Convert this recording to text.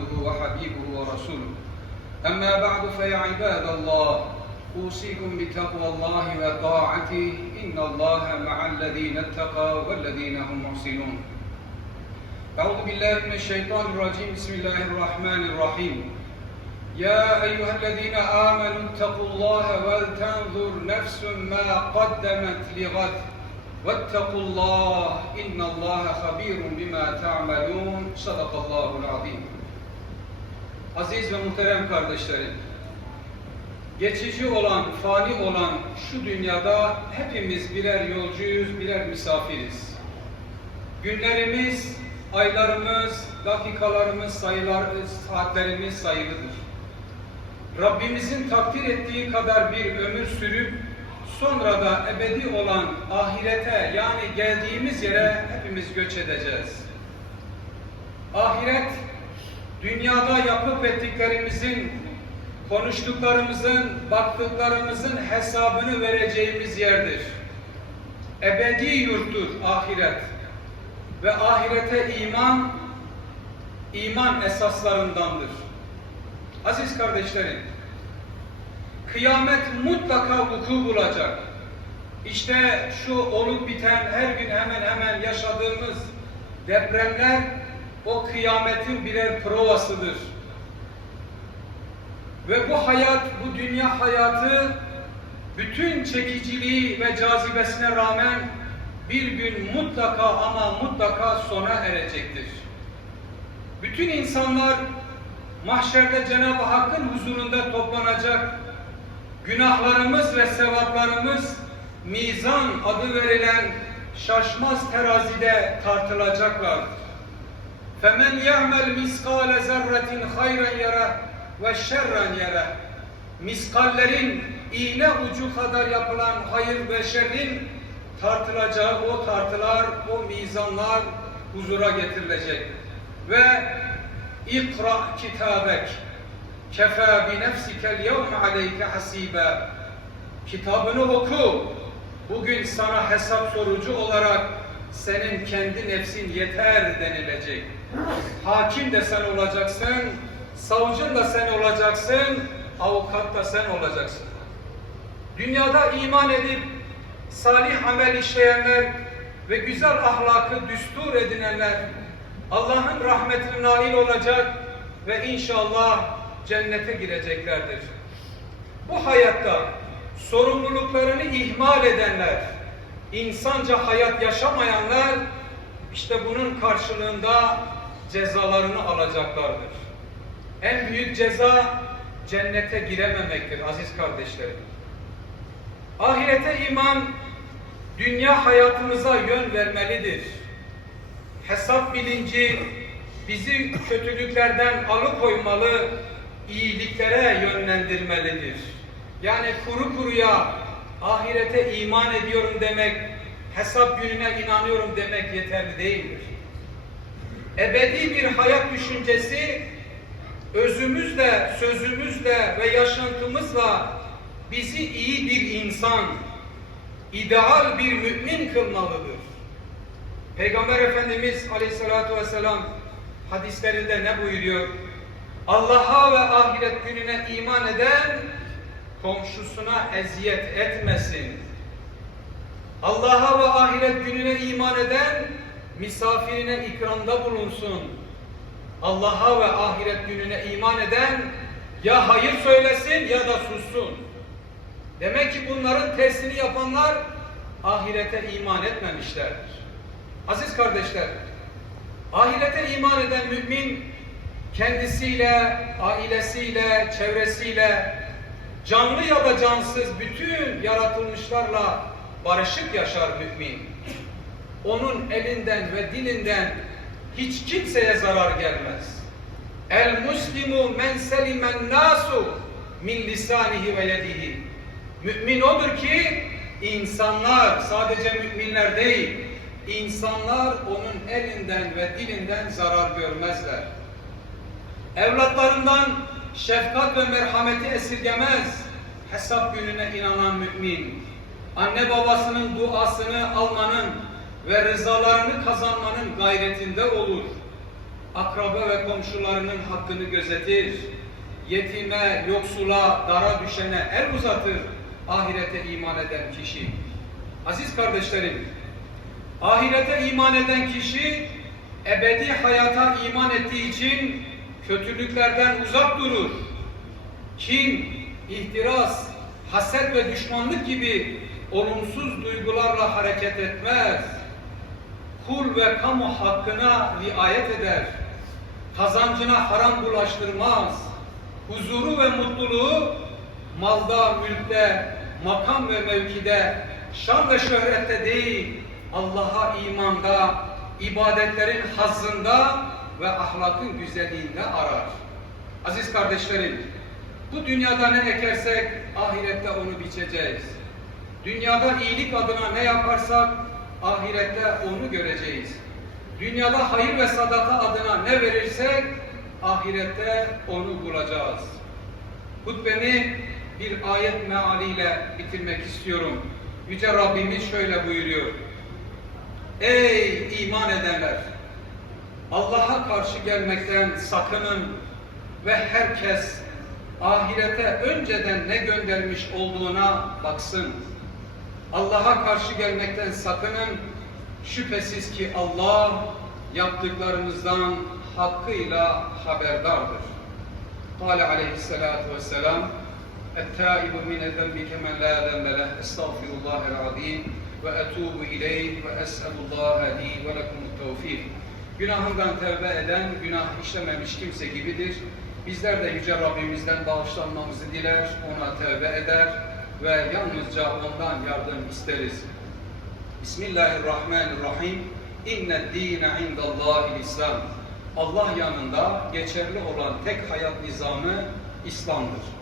عبده وحبيبه ورسوله. أما بعد فيا عباد الله أوصيكم بتقوى الله وطاعته. إن الله مع الذين اتقوا والذين هم محسنون. أعوذ بالله من الشيطان الرجيم. بسم الله الرحمن الرحيم. يا أيها الذين آمنوا اتقوا الله ولتنظر نفس ما قدمت لغد. واتقوا الله إن الله خبير بما تعملون. صدق الله العظيم. Aziz ve muhterem kardeşlerim, geçici olan, fani olan şu dünyada hepimiz birer yolcuyuz, birer misafiriz. Günlerimiz, aylarımız, dakikalarımız, sayılar, saatlerimiz sayılıdır. Rabbimizin takdir ettiği kadar bir ömür sürüp sonra da ebedi olan ahirete yani geldiğimiz yere hepimiz göç edeceğiz. Ahiret dünyada yapıp ettiklerimizin, konuştuklarımızın, baktıklarımızın hesabını vereceğimiz yerdir. Ebedi yurttur ahiret. Ve ahirete iman, iman esaslarındandır. Aziz kardeşlerim, kıyamet mutlaka vuku bulacak. İşte şu olup biten her gün hemen hemen yaşadığımız depremler o kıyametin birer provasıdır. Ve bu hayat, bu dünya hayatı bütün çekiciliği ve cazibesine rağmen bir gün mutlaka ama mutlaka sona erecektir. Bütün insanlar mahşerde Cenab-ı Hakk'ın huzurunda toplanacak. Günahlarımız ve sevaplarımız mizan adı verilen şaşmaz terazide tartılacaklardır. فَمَنْ يَعْمَلْ مِسْقَالَ زَرَّةٍ خَيْرًا يَرَهُ وَشَرًّا يَرَهُ Miskallerin iğne ucu kadar yapılan hayır ve şerrin tartılacağı o tartılar, o mizanlar huzura getirilecek. Ve ikra kitabek kefa bi nefsikel yevme aleyke hasibe kitabını oku. Bugün sana hesap sorucu olarak senin kendi nefsin yeter denilecek. Hakim de sen olacaksın, savcın da sen olacaksın, avukat da sen olacaksın. Dünyada iman edip salih amel işleyenler ve güzel ahlakı düstur edinenler Allah'ın rahmetine nail olacak ve inşallah cennete gireceklerdir. Bu hayatta sorumluluklarını ihmal edenler, insanca hayat yaşamayanlar işte bunun karşılığında cezalarını alacaklardır. En büyük ceza cennete girememektir aziz kardeşlerim. Ahirete iman dünya hayatımıza yön vermelidir. Hesap bilinci bizi kötülüklerden alıkoymalı, iyiliklere yönlendirmelidir. Yani kuru kuruya ahirete iman ediyorum demek, hesap gününe inanıyorum demek yeterli değildir. Ebedi bir hayat düşüncesi özümüzle, sözümüzle ve yaşantımızla bizi iyi bir insan, ideal bir mümin kılmalıdır. Peygamber Efendimiz Aleyhisselatü Vesselam hadislerinde ne buyuruyor? Allah'a ve ahiret gününe iman eden komşusuna eziyet etmesin. Allah'a ve ahiret gününe iman eden misafirine ikramda bulunsun. Allah'a ve ahiret gününe iman eden ya hayır söylesin ya da sussun. Demek ki bunların tersini yapanlar ahirete iman etmemişlerdir. Aziz kardeşler, ahirete iman eden mümin kendisiyle, ailesiyle, çevresiyle, canlı ya da cansız bütün yaratılmışlarla barışık yaşar mümin. Onun elinden ve dilinden hiç kimseye zarar gelmez. El muslimu men selimen nasu min lisanihi ve yedihi. Mümin odur ki insanlar sadece müminler değil, insanlar onun elinden ve dilinden zarar görmezler. Evlatlarından şefkat ve merhameti esirgemez. Hesap gününe inanan mümin, anne babasının duasını almanın ve rızalarını kazanmanın gayretinde olur. akraba ve komşularının hakkını gözetir, yetime, yoksula, dara düşene el uzatır, ahirete iman eden kişi. Aziz kardeşlerim, ahirete iman eden kişi, ebedi hayata iman ettiği için kötülüklerden uzak durur. Kin, ihtiras, haset ve düşmanlık gibi olumsuz duygularla hareket etmez. Kul ve kamu hakkına riayet eder. Kazancına haram bulaştırmaz. Huzuru ve mutluluğu malda, mülkte, makam ve mevkide, şan ve şöhrette değil, Allah'a imanda, ibadetlerin hazzında ve ahlakın güzelliğinde arar. Aziz kardeşlerim, bu dünyada ne ekersek ahirette onu biçeceğiz. Dünyada iyilik adına ne yaparsak ahirette onu göreceğiz. Dünyada hayır ve sadaka adına ne verirsek ahirette onu bulacağız. Hutbemi bir ayet mealiyle bitirmek istiyorum. Yüce Rabbimiz şöyle buyuruyor. Ey iman edenler! Allah'a karşı gelmekten sakının ve herkes ahirete önceden ne göndermiş olduğuna baksın. Allah'a karşı gelmekten sakının. Şüphesiz ki Allah yaptıklarınızdan hakkıyla haberdardır. Kale aleyhissalatu vesselam التائب من الذنب كمن لا ذنب له استغفر الله العظيم واتوب اليه واسال الله لي ولكم التوفيق Günahından tevbe eden, günah işlememiş kimse gibidir. Bizler de Yüce Rabbimizden bağışlanmamızı diler, ona tevbe eder ve yalnızca ondan yardım isteriz. Bismillahirrahmanirrahim. İnne dîne indallâhil İslam. Allah yanında geçerli olan tek hayat nizamı İslam'dır.